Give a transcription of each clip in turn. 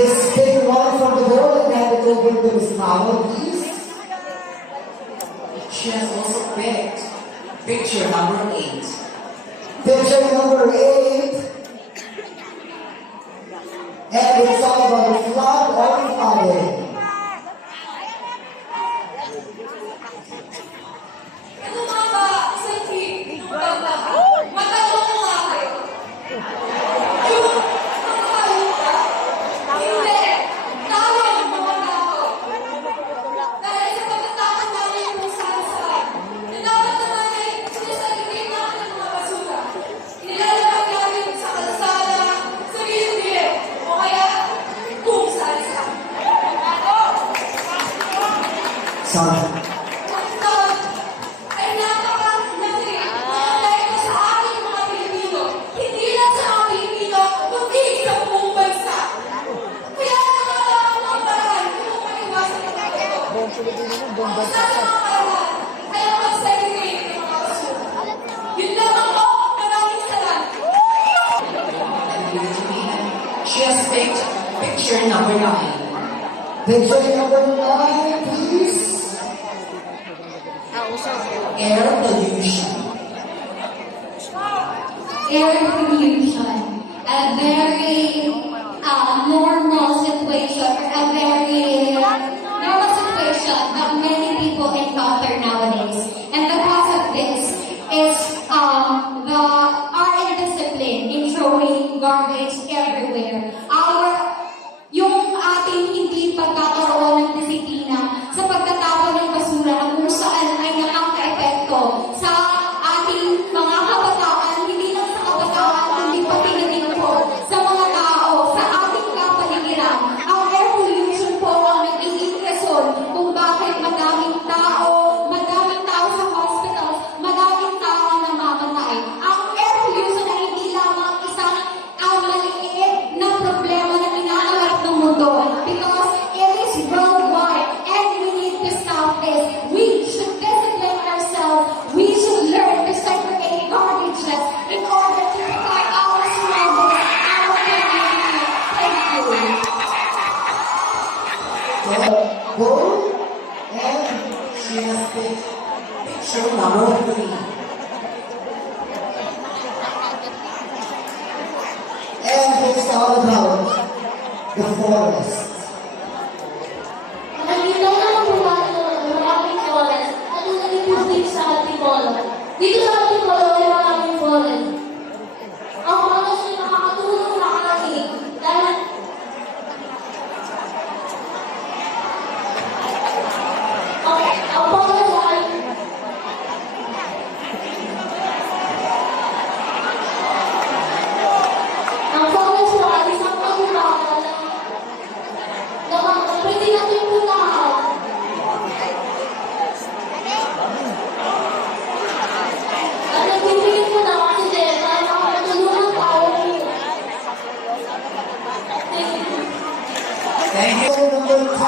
Let's take one from the girl and hand it over to Miss Paolo, please. She has also picked picture number 8. Picture number 8. And it's all about the flag or father. Ano nga ba? Isang tip. Matanong mo nga kayo. Yung nakakalit ka? Hindi. Tayo ang mga tao. Dahil sa pagkatapos namin kung saan-saan, na dapat naman ay sinasalitin natin ang mga basura. Nilalagay namin sa kalsada, sa gilid, o kaya kung saan-saan. Sorry. Ay napaka-nagri dahil sa ating mga Pilipino, hindi lang sa mga Pilipino, kundi sa buong bansa. Kaya nakakalaman ng paraan kung maiwasan ang mga ito. Isa sa mga paraan ay ang mag-segregate ng mga basura. Yun lamang po, maraming salamat. She has picked picture number 9. Picture number 9, please. Air pollution. Air pollution, a very normal situation, or a very normal situation that many people encounter nowadays. And the cause of this is our indiscipline in throwing garbage everywhere. Yung ating hindi pagkakaroon ng disiplina sa pagtatapon ng basura na kung saan ay nakaka-epekto sa ating mga kabataan, hindi lang sa kabataan, kundi pati na din po sa mga tao, sa ating kapaligiran. Ang air pollution po ang nagiging rason kung bakit madaming tao sa hospitals, madaming tao ang namamatay. Ang air pollution ay hindi lamang isang maliit na problema na inaawat ng mundo because it is worldwide and we need to stop this. We should discipline ourselves. We should learn to segregate garbages in order to protect our surroundings, our community. Thank you. Go. And She has picked picture number 3. it's all about the forest. Nakikita ko lang po maraming forest at nalilipot din sa Antipolo. Dito sa Antipolo ay maraming forest. Ang forest ay nakakatulong sa akin dahil ang forest ay isang pagkakala na pwede natin puntahan. At nagbibigay ko na kasi dahil nakakatulungan tayo. Thank you. Thank you. Picture number 10.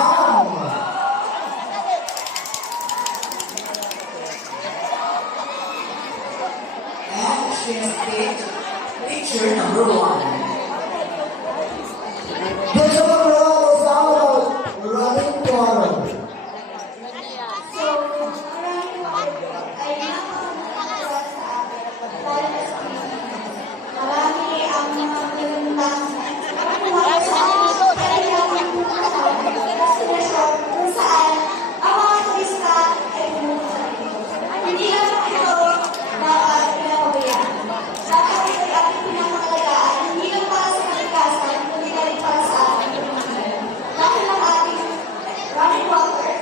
And she has picked picture number 1. Picture number 1 is all about running water. So, maraming ay nakakatawa sa akin dahil sa marami ang mga pinuntahan. Nakuha sa akin kaya ang destinasyon kung saan ang mga turista ay pumunta. Hindi lang ito dapat pinapabayaan. Dapat ito ay ating pinapangalagaan, hindi lang para sa kalikasan, kundi na rin para sa ating pamumuhay. Dahil ang ating running water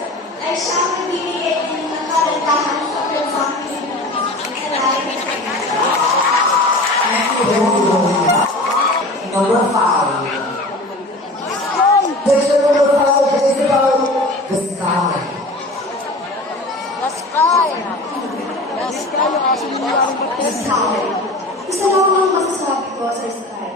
ay siyang nagbibigay din ng kalantahan sa bansang Pilipinas. Maraming Thank you. Number 5. Picture number 5 is about the sky. Isa lang ang masasabi ko sa sky.